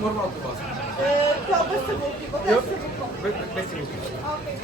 Normal kiełbasa. To bez cebulki, bo to jest cebulką. Bez cebulki. Okej.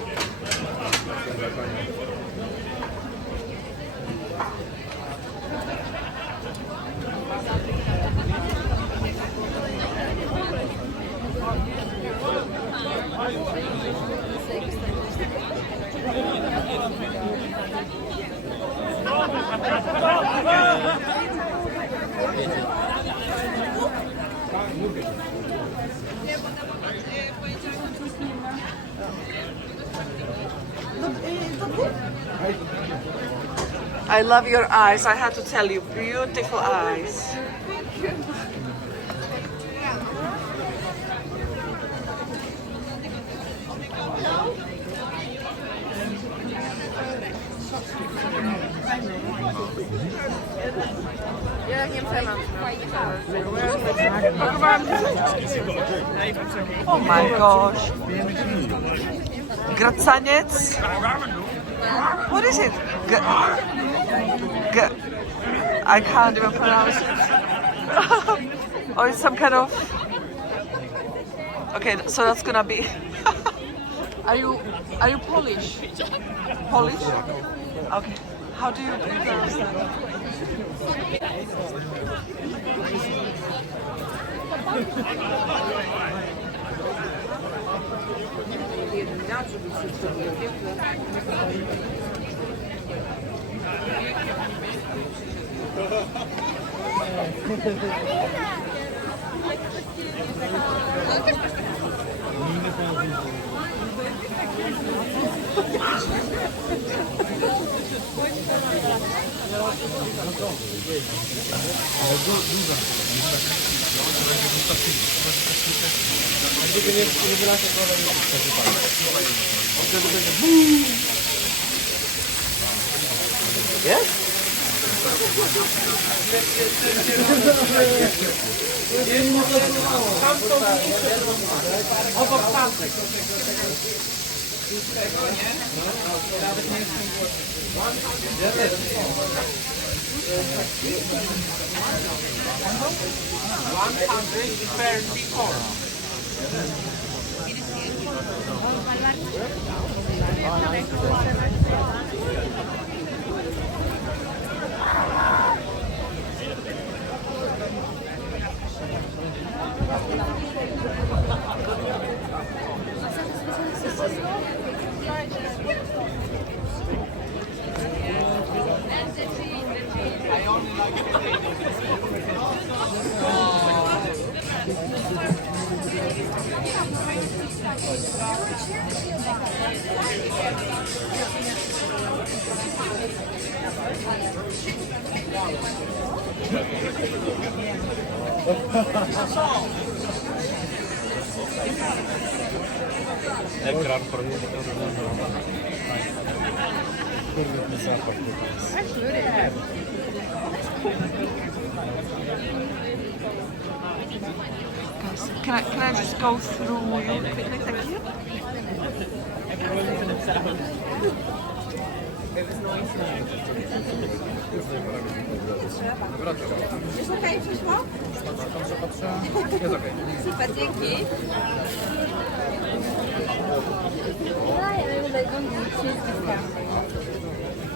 I love your eyes. I had to tell you, beautiful eyes. Oh my gosh. Gracaniec? What is it? I can't even pronounce it. Oh, it's some kind of... Okay, so that's gonna be... Are you Polish? Polish? Okay. How do you pronounce that? Jest? Obok pasek. Ekran Kurde, zapach Can I just go through you quickly? Thank you. Jest okej, przyszło? Jest okej. Super, dzięki.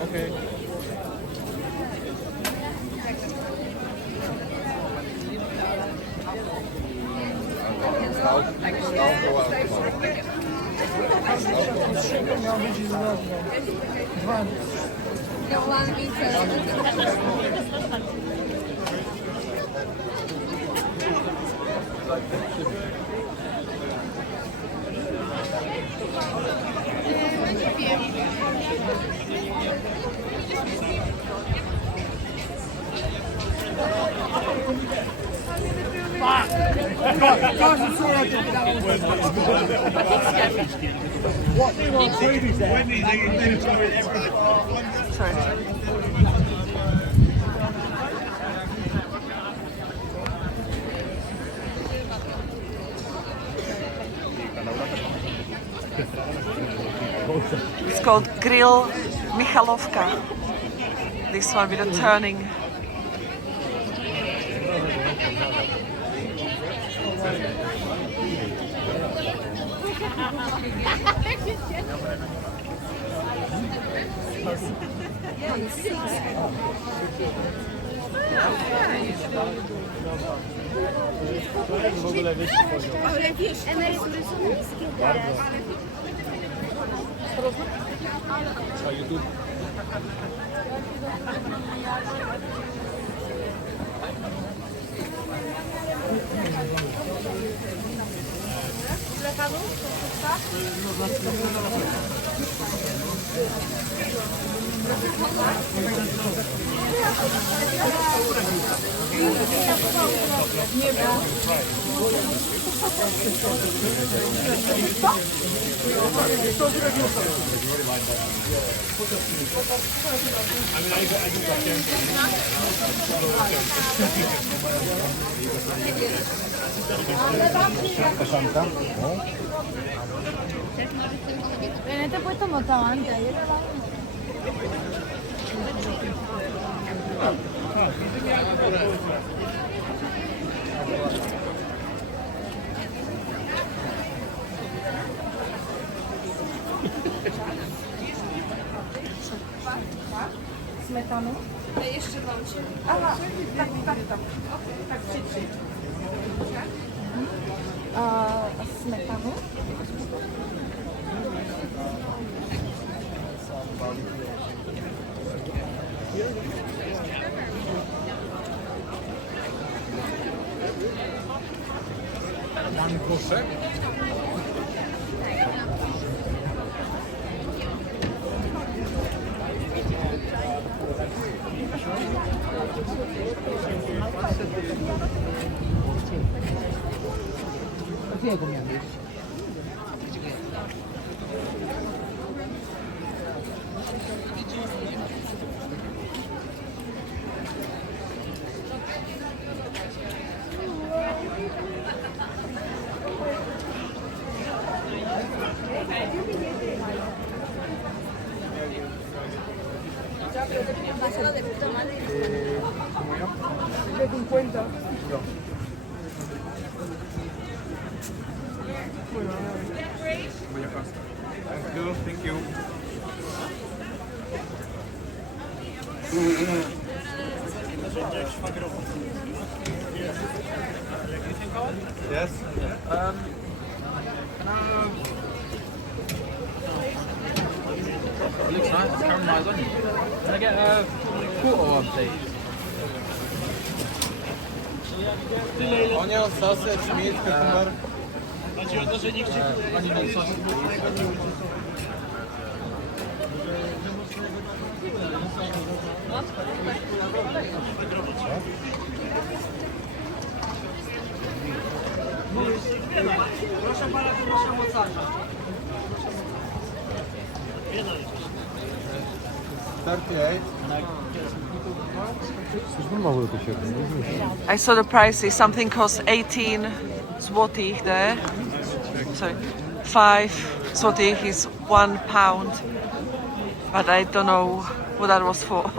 Okej. It's called Grill Michalovka. This one with a turning. W ogóle wyższy poziom. Ale wiesz, Emerytury są niskie teraz. A YouTube? ile panu? Kaszanka? No te he puesto montado antes. Ayer Smetanu? Jeszcze mam się. Aha, tak, przyjdź. A smetanu? Mam groszek? Jakiego miał jeść? De 50. Thank you, thank you. Yes. It looks nice. It's caramelised onion. Can I get a quarter one, please? Onion, sausage, meat, cucumber. Onion and sausage, please. Proszę pana, proszę mocarza. 38. I saw the prices. Something costs 18 złotych there. Sorry, 5 złotych is £1, but I don't know what that was for.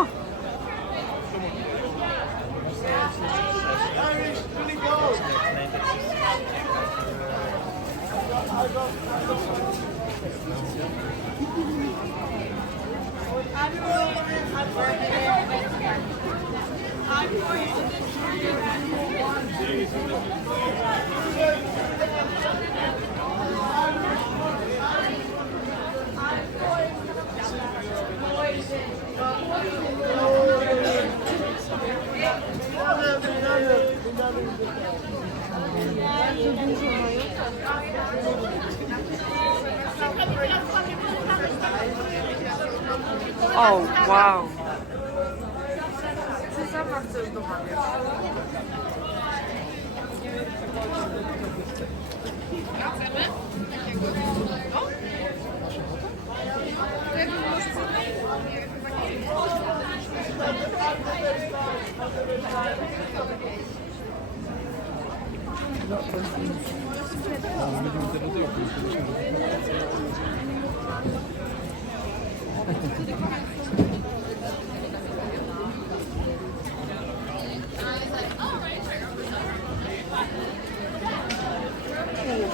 Oh, wow.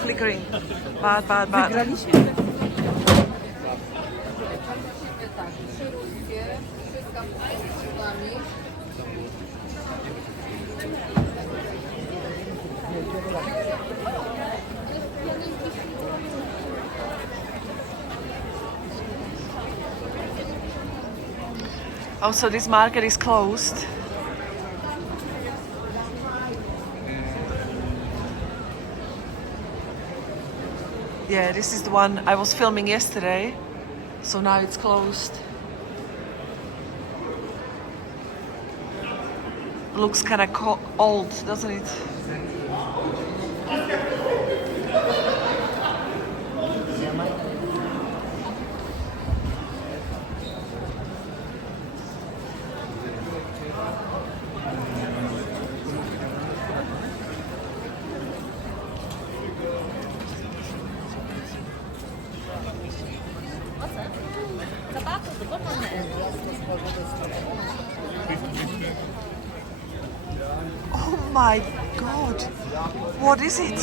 flickering. Bad, bad, bad. Also, this market is closed. Yeah, this is the one I was filming yesterday, so now it's closed. Looks kind of old, doesn't it? Oh my god! What is it?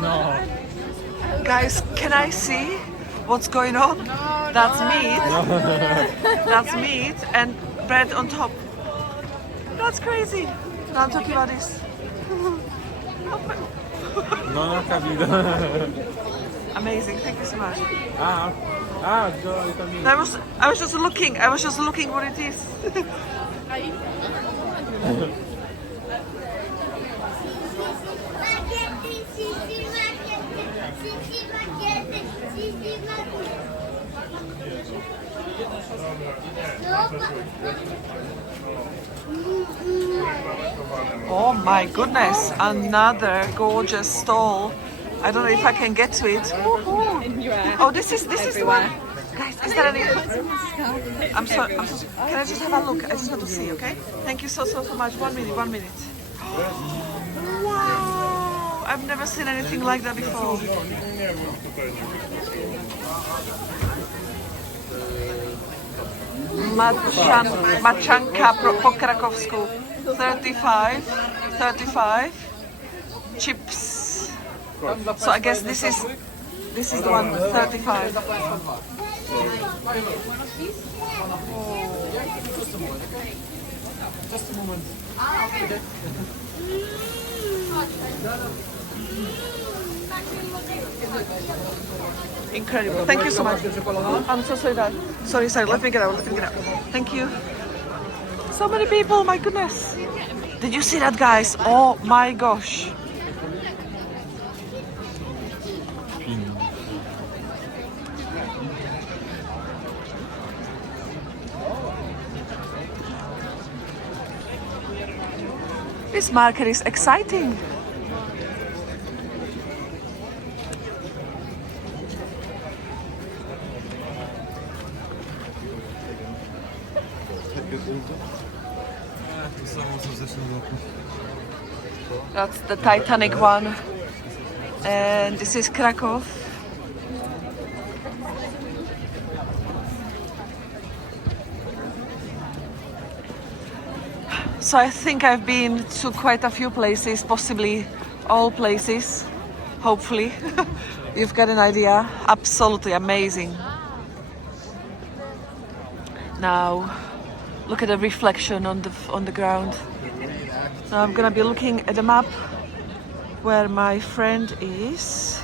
No. Guys, can I see what's going on? That's meat. That's meat and bread on top. That's crazy. Now I'm talking about this. Non ho capito. Amazing. Thank you so much. Vitamine. I was just looking what it is. Oh my goodness, another gorgeous stall. I don't know if I can get to it. Oh, this is the one. Guys, is there any? I'm sorry. Can I just have a look? I just want to see, okay? Thank you so much. 1 minute. Wow! I've never seen anything like that before. Maczanka po krakowsku. 35. Chips. So I guess this is the one, 35. Just a moment. Incredible. Thank you so much. I'm so sorry, Dad. Sorry. Let me get out. Thank you. So many people, my goodness. Did you see that, guys? Oh my gosh. This market is exciting. That's the Titanic one. And this is Krakow. So I think I've been to quite a few places, possibly all places, hopefully. You've got an idea. Absolutely amazing. Now, look at the reflection on the ground. Now I'm gonna be looking at the map where my friend is.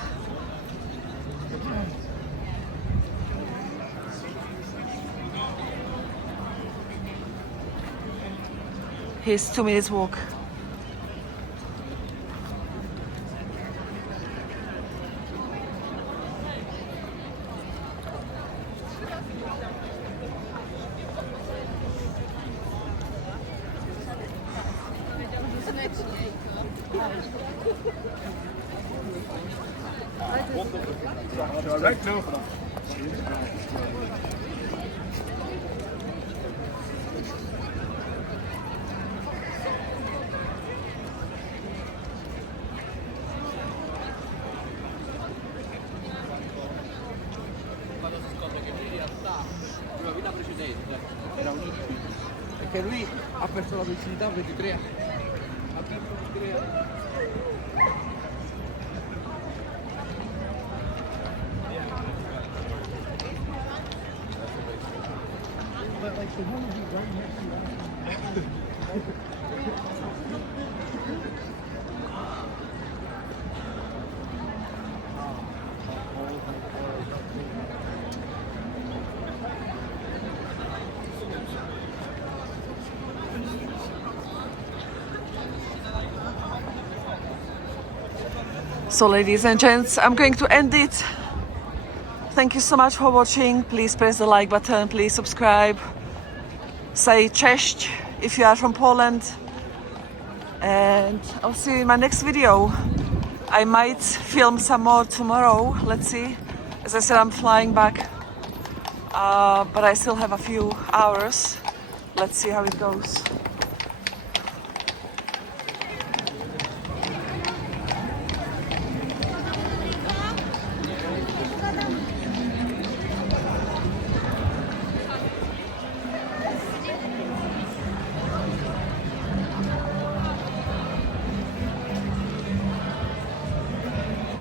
He's 2 minutes walk. Perché lui ha perso la vicinità 23. So ladies and gents, I'm going to end it. Thank you so much for watching. Please press the like button, please subscribe. Say cześć if you are from Poland. And I'll see you in my next video. I might film some more tomorrow, let's see. As I said, I'm flying back, but I still have a few hours. Let's see how it goes.